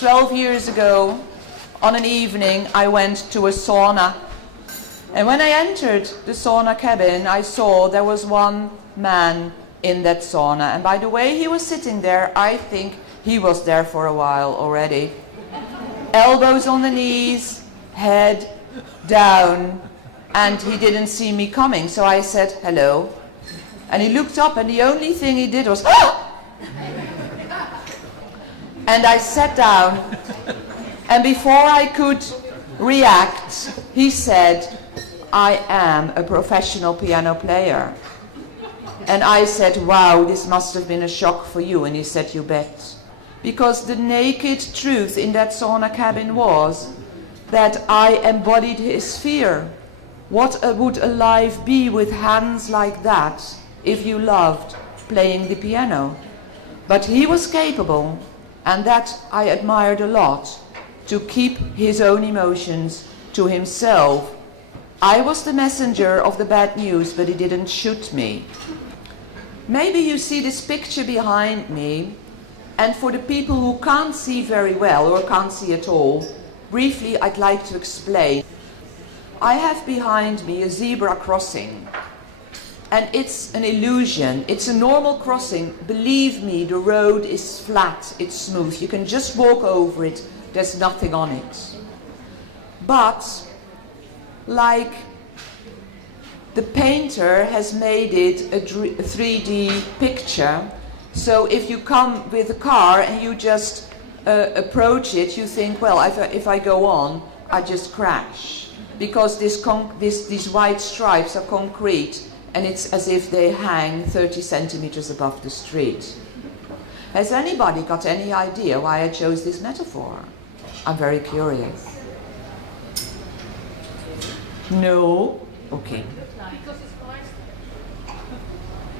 12 years ago, on an evening, I went to a sauna. And when I entered the sauna cabin, I saw there was one man in that sauna. And by the way he was sitting there, I think he was there for a while already. Elbows on the knees, head down, and he didn't see me coming. So I said, hello. And he looked up, and the only thing he did was, ah! And I sat down, and before I could react, he said, I am a professional piano player. And I said, wow, this must have been a shock for you. And he said, you bet. Because the naked truth in that sauna cabin was that I embodied his fear. What would a life be with hands like that if you loved playing the piano? But he was capable, and that I admired a lot, to keep his own emotions to himself. I was the messenger of the bad news, but he didn't shoot me. Maybe you see this picture behind me, and for the people who can't see very well or can't see at all, briefly I'd like to explain. I have behind me a zebra crossing, and it's an illusion. It's a normal crossing. Believe me, the road is flat, it's smooth. You can just walk over it, there's nothing on it. But, like the painter has made it a 3D picture, so if you come with a car and you just approach it, you think, well, if I go on, I just crash. Because these white stripes are concrete, and it's as if they hang 30 centimeters above the street. Has anybody got any idea why I chose this metaphor? I'm very curious. No? Okay.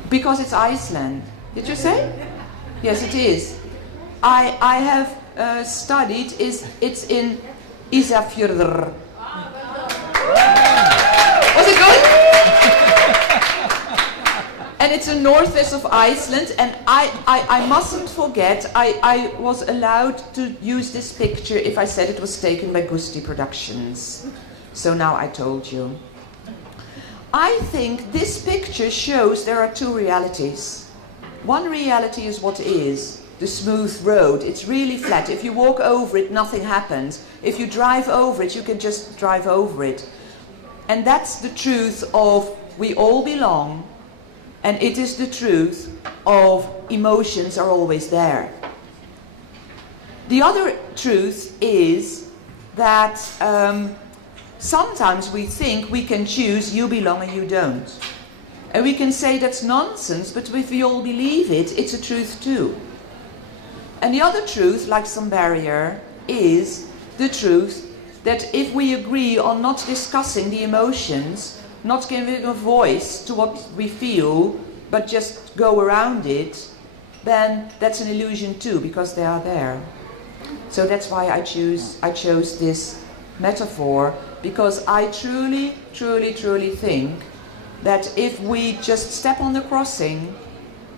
Because it's Iceland. Did you say? Yes, it is. I have studied, it's in Ísafjörður. Was it good? And it's in northwest of Iceland, and I mustn't forget, I was allowed to use this picture if I said it was taken by Gusti Productions. So now I told you. I think this picture shows there are two realities. One reality is what is, the smooth road. It's really flat. If you walk over it, nothing happens. If you drive over it, you can just drive over it. And that's the truth of we all belong, and it is the truth of emotions are always there. The other truth is that sometimes we think we can choose you belong and you don't. And we can say that's nonsense, but if we all believe it, it's a truth too. And the other truth, like some barrier, is the truth that if we agree on not discussing the emotions, not giving a voice to what we feel, but just go around it, then that's an illusion too, because they are there. So that's why I chose this metaphor, because I truly, truly, truly think that if we just step on the crossing,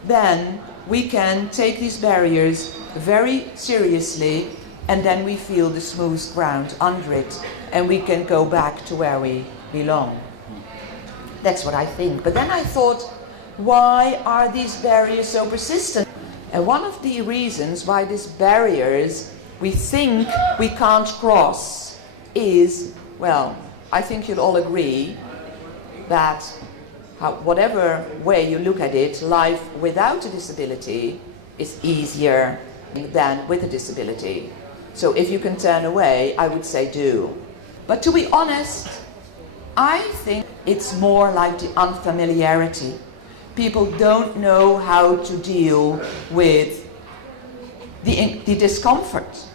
then we can take these barriers very seriously, and then we feel the smooth ground under it, and we can go back to where we belong. That's what I think. But then I thought, why are these barriers so persistent? And one of the reasons why these barriers we think we can't cross is, well, I think you'll all agree that whatever way you look at it, life without a disability is easier than with a disability. So if you can turn away, I would say do. But to be honest, I think it's more like the unfamiliarity. People don't know how to deal with the discomfort.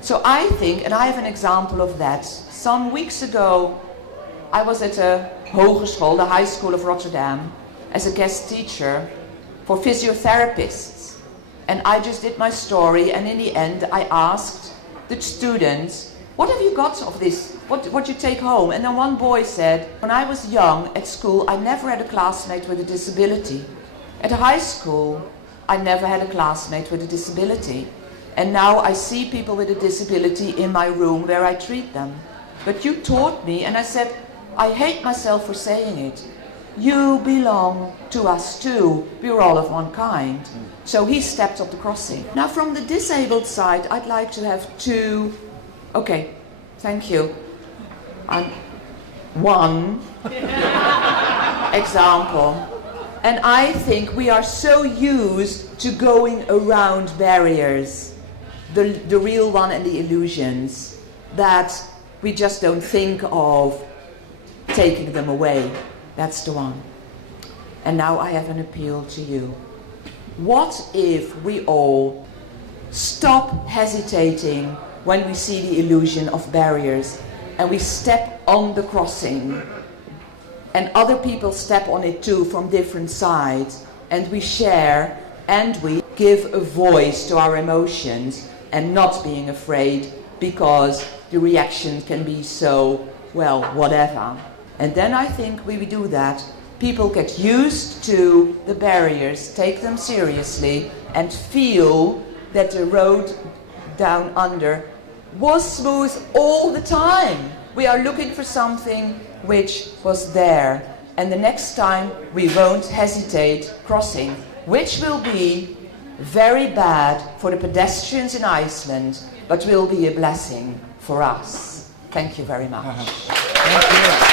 So I think, and I have an example of that. Some weeks ago, I was at a hogeschool, the High School of Rotterdam, as a guest teacher for physiotherapists. And I just did my story, and in the end I asked the students, what have you got of this? What you take home? And then one boy said, when I was young at school, I never had a classmate with a disability. At high school, I never had a classmate with a disability. And now I see people with a disability in my room where I treat them. But you taught me, and I said, I hate myself for saying it. You belong to us too. We're all of one kind. So he stepped up the crossing. Now from the disabled side, I'd like to have two, okay, thank you. One example. And I think we are so used to going around barriers, the real one and the illusions, that we just don't think of taking them away. That's the one. And now I have an appeal to you. What if we all stop hesitating when we see the illusion of barriers and we step on the crossing and other people step on it too from different sides, and we share and we give a voice to our emotions and not being afraid because the reaction can be so, well, whatever. And then I think we do that, people get used to the barriers, take them seriously, and feel that the road down under was smooth all the time. We are looking for something which was there. And the next time we won't hesitate crossing, which will be very bad for the pedestrians in Iceland, but will be a blessing for us. Thank you very much. Thank you.